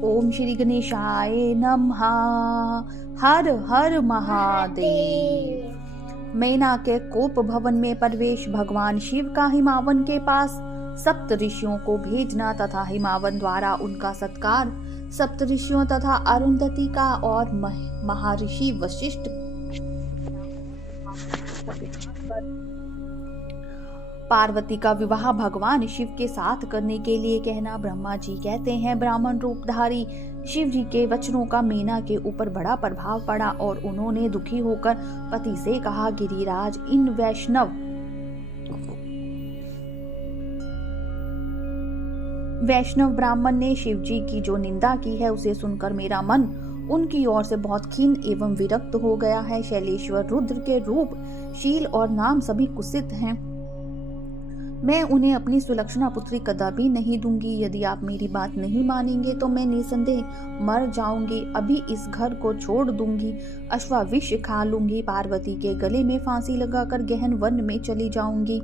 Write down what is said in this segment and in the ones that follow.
ओम श्री गणेशाय नमः। हर हर महादेव। मैना के कोप भवन में प्रवेश। भगवान शिव का हिमावन के पास सप्त ऋषियों को भेजना तथा हिमावन द्वारा उनका सत्कार। सप्त ऋषियों तथा अरुंधति का और महर्षि वशिष्ठ पार्वती का विवाह भगवान शिव के साथ करने के लिए कहना। ब्रह्मा जी कहते हैं, ब्राह्मण रूपधारी शिव जी के वचनों का मीना के ऊपर बड़ा प्रभाव पड़ा और उन्होंने दुखी होकर पति से कहा, गिरिराज, इन वैष्णव ब्राह्मण ने शिव जी की जो निंदा की है उसे सुनकर मेरा मन उनकी ओर से बहुत खिन्न एवं विरक्त हो गया है। शैलेश्वर रुद्र के रूप, शील और नाम सभी कुत्सित हैं। मैं उन्हें अपनी सुलक्षणा पुत्री कदापि नहीं दूंगी। यदि आप मेरी बात नहीं मानेंगे तो मैं निसंदेह मर जाऊंगी। अभी इस घर को छोड़ दूंगी, अश्वाविष खा लूंगी, पार्वती के गले में फांसी लगाकर गहन वन में चली जाऊंगी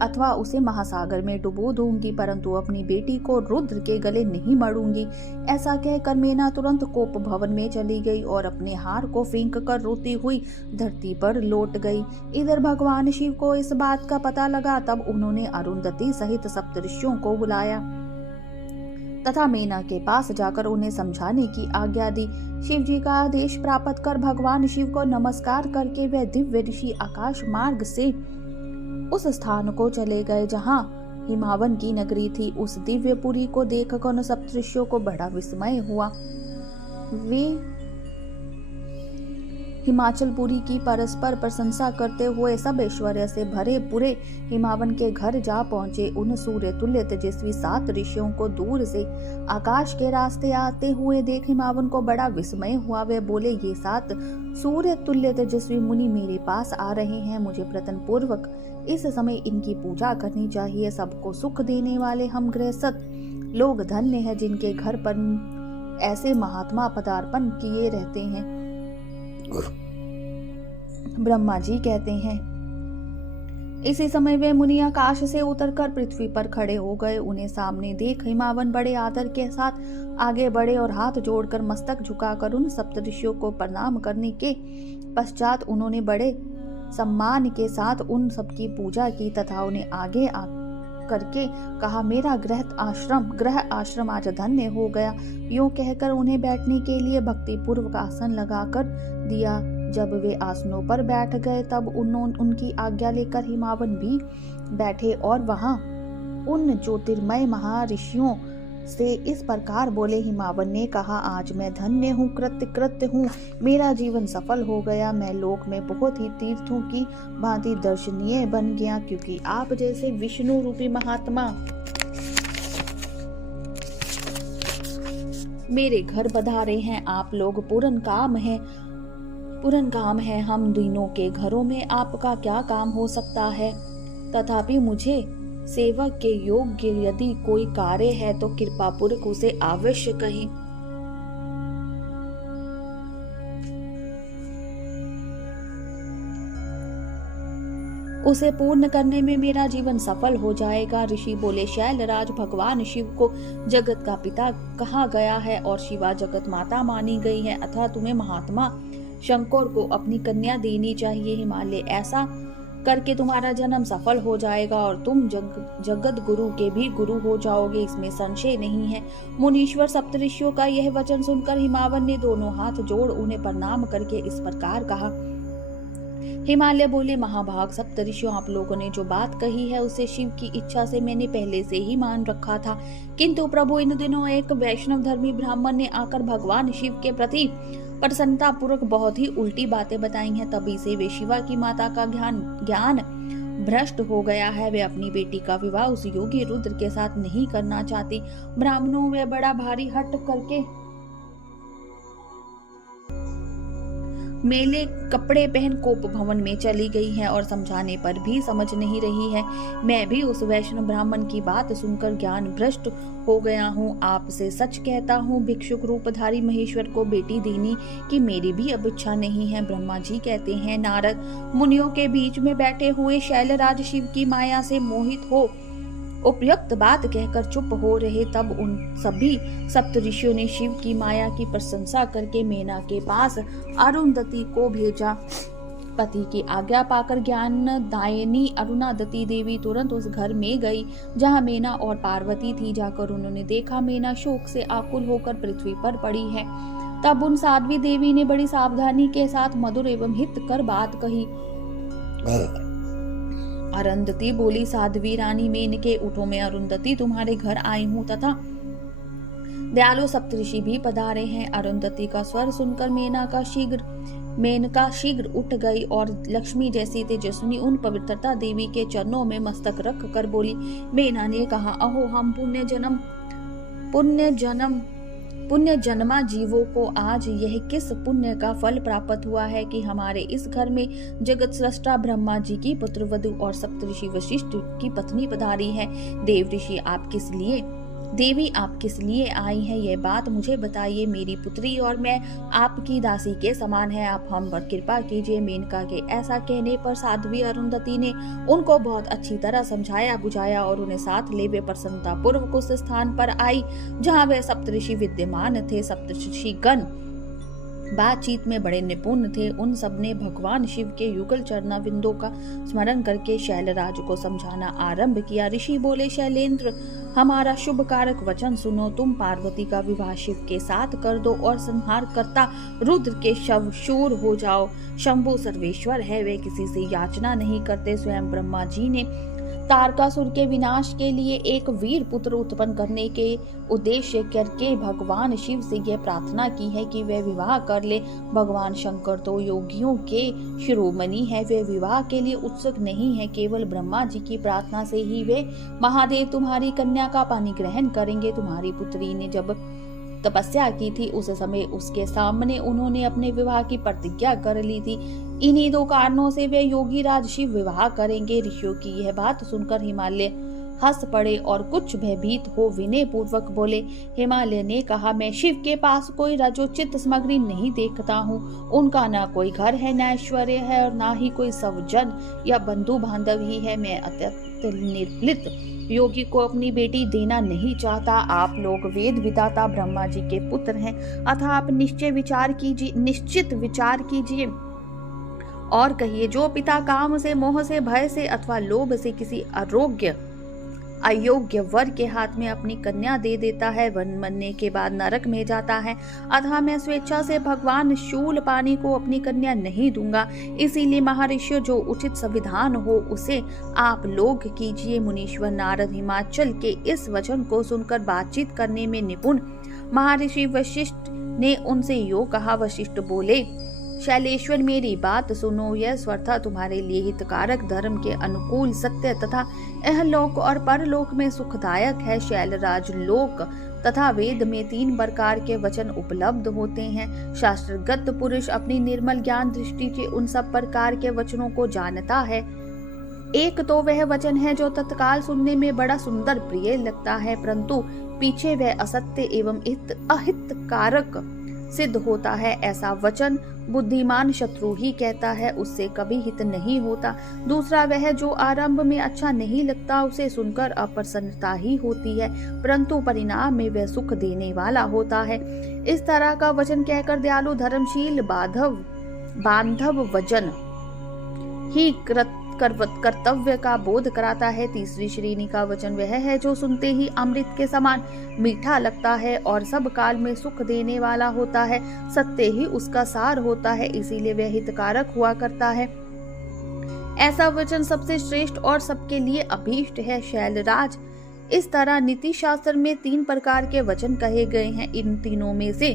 अथवा उसे महासागर में डुबो दूंगी, परंतु अपनी बेटी को रुद्र के गले नहीं मरूंगी। ऐसा कहकर मेना तुरंत कोप भवन में चली गई और अपने हार को फेंक कर रोती हुई धरती पर लौट गई। इधर भगवान शिव को इस बात का पता लगा, तब उन्होंने अरुंधति सहित सप्तऋषियों को बुलाया तथा मेना के पास जाकर उन्हें समझाने की आज्ञा दी। शिव जी का आदेश प्राप्त कर भगवान शिव को नमस्कार करके वह दिव्य ऋषि आकाश मार्ग से उस स्थान को चले गए जहां हिमावन की नगरी थी। उस दिव्यपुरी को देखकर उन सप्तऋषियों को बड़ा विस्मय हुआ। वे हिमाचलपुरी की परस्पर प्रशंसा करते हुए सब ऐश्वर्य से भरे पूरे हिमावन के घर जा पहुंचे। उन सूर्य तुल्य तेजस्वी 7 ऋषियों को दूर से आकाश के रास्ते आते हुए देख हिमावन को बड़ा विस्मय हुआ। वे बोले, ये 7 सूर्य तुल्य तेजस्वी मुनि मेरे पास आ रहे हैं। मुझे प्रतन पूर्वक इस समय इनकी पूजा करनी चाहिए। सबको सुख देने वाले हम गृहस्थ लोग धन्य हैं, जिनके घर पर ऐसे महात्मा पदार्पण किए रहते हैं। ब्रह्मा जी कहते हैं, इसी समय वे मुनि आकाश से उतरकर पृथ्वी पर खड़े हो गए। उन्हें सामने देख हिमावन बड़े आदर के साथ आगे बढ़े और हाथ जोड़कर मस्तक झुकाकर उन सप्तऋषियों को प्रणाम करने के पश्चात उन्होंने बड़े सम्मान के साथ उन सबकी पूजा की तथा उन्हें आगे करके कहा, मेरा ग्रह आश्रम आज धन्य हो गया। यूं कहकर उन्हें बैठने के लिए भक्ति पूर्वक आसन लगाकर दिया। जब वे आसनों पर बैठ गए तब उनकी आज्ञा लेकर हिमावन भी बैठे और वहां उन ज्योतिर्मय महर्षियों से इस प्रकार बोले। हिमावन ने कहा, आज मैं धन्य हूँ, कृत्य हूँ, मेरा जीवन सफल हो गया। मैं लोक में बहुत ही तीर्थों की भांति दर्शनीय बन गया, क्योंकि आप जैसे विष्णु रूपी महात्मा मेरे घर पधारे हैं। आप लोग पूर्ण काम है। हम दोनों के घरों में आपका क्या काम हो सकता है? तथापि मुझे सेवक के योग्य यदि कोई कार्य है तो कृपा पूर्वक उसे अवश्य कहें। उसे पूर्ण करने में मेरा जीवन सफल हो जाएगा। ऋषि बोले, शैलराज, भगवान शिव को जगत का पिता कहा गया है और शिवा जगत माता मानी गई है, अतः तुम्हें महात्मा शंकर को अपनी कन्या देनी चाहिए। हिमालय ऐसा करके तुम्हारा जन्म सफल हो जाएगा और तुम जगत गुरु के भी गुरु हो जाओगे, इसमें संशय नहीं है। मुनीश्वर सप्तऋषियों का यह वचन सुनकर हिमावन ने दोनों हाथ जोड़ उन्हें प्रणाम करके इस प्रकार कहा। हिमालय बोले, महाभाग सप्तऋषियों, आप लोगों ने जो बात कही है उसे शिव की इच्छा से मैंने पहले से ही मान रखा था, किंतु प्रभु इन दिनों एक वैष्णव धर्मी ब्राह्मण ने आकर भगवान शिव के प्रति प्रसन्नता पूर्वक बहुत ही उल्टी बातें बताई हैं। तभी से वे शिवा की माता का ज्ञान भ्रष्ट हो गया है। वे अपनी बेटी का विवाह उस योगी रुद्र के साथ नहीं करना चाहती। ब्राह्मणों वे बड़ा भारी हट करके मेले कपड़े पहन कोप भवन में चली गई है और समझाने पर भी समझ नहीं रही है। मैं भी उस वैष्णव ब्राह्मण की बात सुनकर ज्ञान भ्रष्ट हो गया हूँ। आपसे सच कहता हूँ, भिक्षुक रूपधारी महेश्वर को बेटी देने की मेरी भी अब इच्छा नहीं है। ब्रह्मा जी कहते हैं, नारद मुनियों के बीच में बैठे हुए शैलराज शिव की माया से मोहित हो उपयुक्त बात कहकर चुप हो रहे, तब उन सभी सप्तऋषियों ने शिव की माया की प्रशंसा करके मेना के पास अरुंधति को भेजा। पति की आज्ञा पाकर ज्ञान दायिनी अरुणादति देवी तुरंत उस घर में गई जहाँ मेना और पार्वती थी। जाकर उन्होंने देखा मेना शोक से आकुल होकर पृथ्वी पर पड़ी है। तब उन साध्वी देवी ने बड़ी सावधानी के साथ मधुर एवं हितकर बात कही। अरुंधति बोली, साध्वी रानी मेनके, उठो, मैं अरुंधति तुम्हारे घर आई हूँ तथा दयालु सप्तऋषि भी पधारे हैं। अरुंधति का स्वर सुनकर मेनका शीघ्र उठ गई और लक्ष्मी जैसी तेजस्विनी उन पवित्रता देवी के चरणों में मस्तक रख कर बोली। मेना ने कहा, अहो, हम पुण्य जन्मा जीवों को आज यह किस पुण्य का फल प्राप्त हुआ है कि हमारे इस घर में जगत सृष्टा ब्रह्मा जी की पुत्रवधु और सप्तऋषि वशिष्ठ की पत्नी पधारी है। देवी आप किस लिए आई हैं, यह बात मुझे बताइए। मेरी पुत्री और मैं आपकी दासी के समान है, आप हम पर कृपा कीजिए। मेनका के ऐसा कहने पर साध्वी अरुंधति ने उनको बहुत अच्छी तरह समझाया बुझाया और उन्हें साथ ले वे प्रसन्नता पूर्वक उस स्थान पर आई जहाँ वे सप्तऋषि विद्यमान थे। सप्तऋषि गण बातचीत में बड़े निपुण थे। उन सब ने भगवान शिव के युगल चरणाविंदों का स्मरण करके शैलराज को समझाना आरंभ किया। ऋषि बोले, शैलेंद्र, हमारा शुभ कारक वचन सुनो। तुम पार्वती का विवाह शिव के साथ कर दो और संहार करता रुद्र के शव शूर हो जाओ। शंभु सर्वेश्वर है, वे किसी से याचना नहीं करते। स्वयं ब्रह्मा जी ने तारकासुर के विनाश के लिए एक वीर पुत्र उत्पन्न करने के उद्देश्य करके भगवान शिव से यह प्रार्थना की है कि वे विवाह कर ले। भगवान शंकर तो योगियों के शिरोमणि है, वे विवाह के लिए उत्सुक नहीं है। केवल ब्रह्मा जी की प्रार्थना से ही वे महादेव तुम्हारी कन्या का पानी ग्रहण करेंगे। तुम्हारी पुत्री ने जब तपस्या की थी उस समय उसके सामने उन्होंने अपने विवाह की प्रतिज्ञा कर ली थी। इन्हीं दो कारणों से वे योगी राज शिव विवाह करेंगे। ऋषियों की यह बात सुनकर हिमालय हंस पड़े और कुछ भयभीत हो विनय पूर्वक बोले। हिमालय ने कहा, मैं शिव के पास कोई रजोचित सामग्री नहीं देखता हूँ। उनका ना कोई घर है, ना ऐश्वर्य है और ना ही कोई स्वजन या बंधु बांधव ही है। मैं अत्यंत निर्लिप्त योगी को अपनी बेटी देना नहीं चाहता। आप लोग वेद विधाता ब्रह्मा जी के पुत्र हैं, अतः आप निश्चित विचार कीजिए और कहिए, जो पिता काम से, मोह से, भय से अथवा लोभ से किसी अयोग्य वर के हाथ में अपनी कन्या दे देता है, वन मरने के बाद नरक में जाता है। अतः मैं स्वेच्छा से भगवान शूलपाणि को अपनी कन्या नहीं दूंगा। इसीलिए महर्षियों, जो उचित संविधान हो उसे आप लोग कीजिए। मुनीश्वर नारद हिमाचल के इस वचन को सुनकर बातचीत करने में निपुण महर्षि वशिष्ठ ने उनसे यो कहा। वशिष्ठ बोले, शैलेश्वर, मेरी बात सुनो। यह स्वतः तुम्हारे लिए हितकारक, धर्म के अनुकूल, सत्य तथा इहलोक और परलोक में सुखदायक है। शैलराज, लोक तथा वेद में 3 प्रकार के वचन उपलब्ध होते हैं। शास्त्रगत पुरुष अपनी निर्मल ज्ञान दृष्टि से उन सब प्रकार के वचनों को जानता है। एक तो वह वचन है जो तत्काल सुनने में बड़ा सुंदर प्रिय लगता है, परंतु पीछे वह असत्य एवं अहितकारक सिद्ध होता है। ऐसा वचन बुद्धिमान शत्रु ही कहता है, उससे कभी हित नहीं होता। दूसरा वह जो आरंभ में अच्छा नहीं लगता, उसे सुनकर अप्रसन्नता ही होती है, परंतु परिणाम में वह सुख देने वाला होता है। इस तरह का वचन कहकर दयालु, धर्मशील, बांधव वचन ही कर्तव्य का बोध कराता है। तीसरी श्रेणी का वचन वह है जो सुनते ही अमृत के समान मीठा लगता है और सब काल में सुख देने वाला होता है। सत्य ही उसका सार होता है, इसीलिए वह हितकारक हुआ करता है। ऐसा वचन सबसे श्रेष्ठ और सबके लिए अभीष्ट है। शैलराज, इस तरह नीति शास्त्र में 3 प्रकार के वचन कहे गए हैं। इन तीनों में से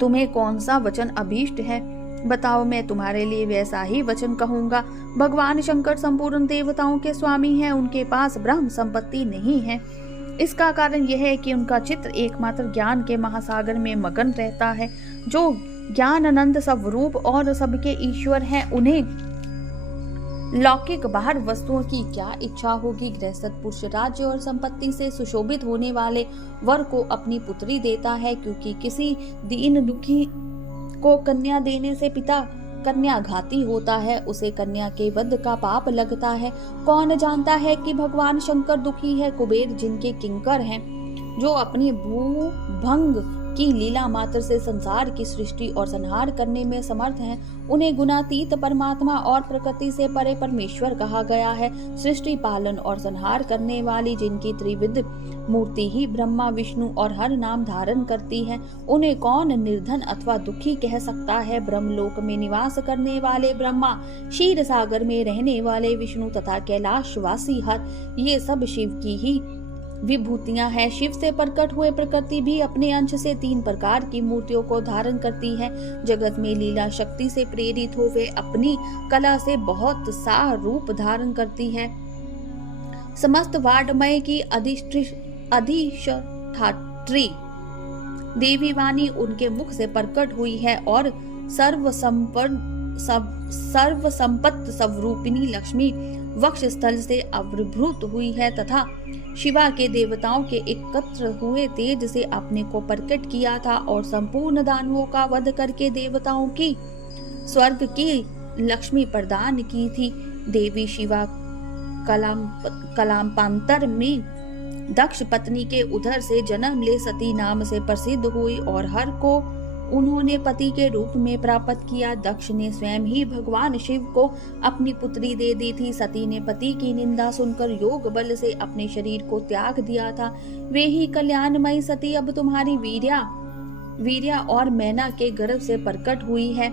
तुम्हें कौन सा वचन अभीष्ट है, बताओ, मैं तुम्हारे लिए वैसा ही वचन कहूंगा। भगवान शंकर संपूर्ण देवताओं के स्वामी हैं, उनके पास ब्रह्म संपत्ति नहीं है। इसका कारण यह है कि उनका चित्त एकमात्र ज्ञान के महासागर में मगन रहता है। जो ज्ञान आनंद स्वरूप और सबके ईश्वर हैं, उन्हें लौकिक बाहर वस्तुओं की क्या इच्छा होगी। गृहस्थ पुरुष राज्य और संपत्ति से सुशोभित होने वाले वर को अपनी पुत्री देता है, क्योंकि किसी दीन दुखी को कन्या देने से पिता कन्या घाती होता है, उसे कन्या के वध का पाप लगता है। कौन जानता है कि भगवान शंकर दुखी है। कुबेर जिनके किंकर हैं, जो अपनी भूभंग की लीला मात्र से संसार की सृष्टि और संहार करने में समर्थ हैं, उन्हें गुणातीत परमात्मा और प्रकृति से परे परमेश्वर कहा गया है। सृष्टि पालन और संहार करने वाली जिनकी त्रिविध मूर्ति ही ब्रह्मा विष्णु और हर नाम धारण करती है, उन्हें कौन निर्धन अथवा दुखी कह सकता है। ब्रह्मलोक में निवास करने वाले ब्रह्मा, क्षीर सागर में रहने वाले विष्णु तथा कैलाशवासी हर, ये सब शिव की ही विभूतियां हैं। शिव से प्रकट हुए प्रकृति भी अपने अंश से 3 प्रकार की मूर्तियों को धारण करती है। जगत में लीला शक्ति से प्रेरित हो वे अपनी कला से बहुत सा रूप धारण करती है। समस्त वाड्मय की अधिष्ठात्री देवी वाणी उनके मुख से प्रकट हुई है और सर्व संपत्त स्वरूपिणी लक्ष्मी वक्ष स्थल से आविर्भूत हुई है तथा शिवा के देवताओं के एकत्र हुए तेज से अपने को प्रकट किया था और संपूर्ण दानवों का वध करके देवताओं की स्वर्ग की लक्ष्मी प्रदान की थी। देवी शिवा कलापांतर में दक्ष पत्नी के उदर से जन्म ले सती नाम से प्रसिद्ध हुई और हर को उन्होंने पति के रूप में प्राप्त किया। दक्ष ने स्वयं ही भगवान शिव को अपनी पुत्री दे दी थी। सती ने पति की निंदा सुनकर योग बल से अपने शरीर को त्याग दिया था। वे ही कल्याणमयी सती अब तुम्हारी वीर्या और मैना के गर्भ से प्रकट हुई है।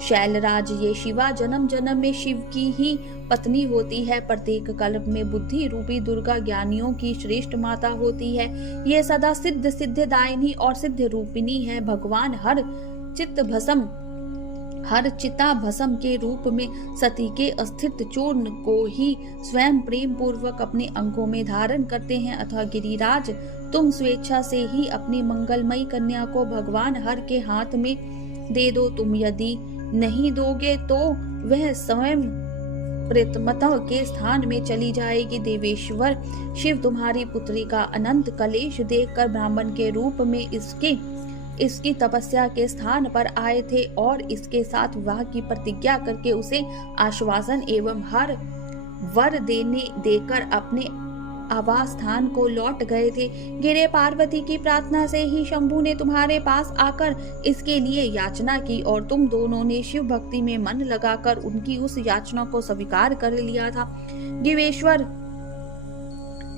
शैलराज, ये शिवा जन्म जन्म में शिव की ही पत्नी होती है। प्रत्येक कल्प में बुद्धि रूपी दुर्गा ज्ञानियों की श्रेष्ठ माता होती है। ये सदा सिद्धिदायिनी और सिद्ध रूपिणी है। भगवान हर चिता भस्म के रूप में सती के अस्थित चूर्ण को ही स्वयं प्रेम पूर्वक अपने अंगों में धारण करते हैं। अतः गिरिराज, तुम स्वेच्छा से ही अपनी मंगलमयी कन्या को भगवान हर के हाथ में दे दो। तुम यदि नहीं दोगे तो वह स्वयं प्रेतमतः के स्थान में चली जाएगी। देवेश्वर शिव तुम्हारी पुत्री का अनंत कलेश देखकर ब्राह्मण के रूप में इसकी तपस्या के स्थान पर आए थे और इसके साथ विवाह की प्रतिज्ञा करके उसे आश्वासन एवं हर वर देकर अपने आवास स्थान को लौट गए थे। गिरे पार्वती की प्रार्थना से ही शंभु ने तुम्हारे पास आकर इसके लिए याचना की और तुम दोनों ने शिव भक्ति में मन लगाकर उनकी उस याचना को स्वीकार कर लिया था। देवेश्वर,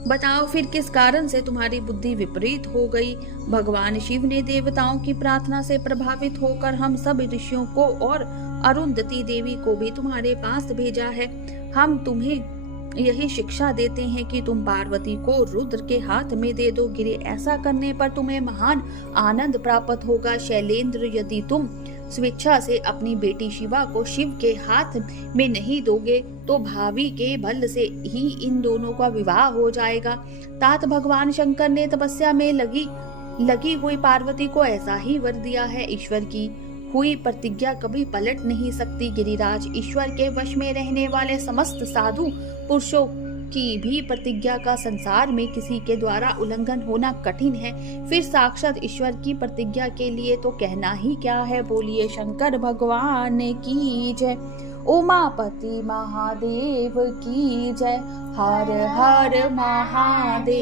बताओ फिर किस कारण से तुम्हारी बुद्धि विपरीत हो गई। भगवान शिव ने देवताओं की प्रार्थना से प्रभावित होकर हम सब ऋषियों को और अरुंधति देवी को भी तुम्हारे पास भेजा है। हम तुम्हें यही शिक्षा देते हैं कि तुम पार्वती को रुद्र के हाथ में दे दो। गिरे, ऐसा करने पर तुम्हें महान आनंद प्राप्त होगा। शैलेंद्र, यदि तुम स्वेच्छा से अपनी बेटी शिवा को शिव के हाथ में नहीं दोगे तो भावी के बल से ही इन दोनों का विवाह हो जाएगा। तात भगवान शंकर ने तपस्या में लगी हुई पार्वती को ऐसा ही वर दिया है। ईश्वर की हुई प्रतिज्ञा कभी पलट नहीं सकती। गिरिराज, ईश्वर के वश में रहने वाले समस्त साधु पुरुषों की भी प्रतिज्ञा का संसार में किसी के द्वारा उल्लंघन होना कठिन है, फिर साक्षात ईश्वर की प्रतिज्ञा के लिए तो कहना ही क्या है। बोलिए शंकर भगवान की जय। उमापति महादेव की जय। हर हर महादेव।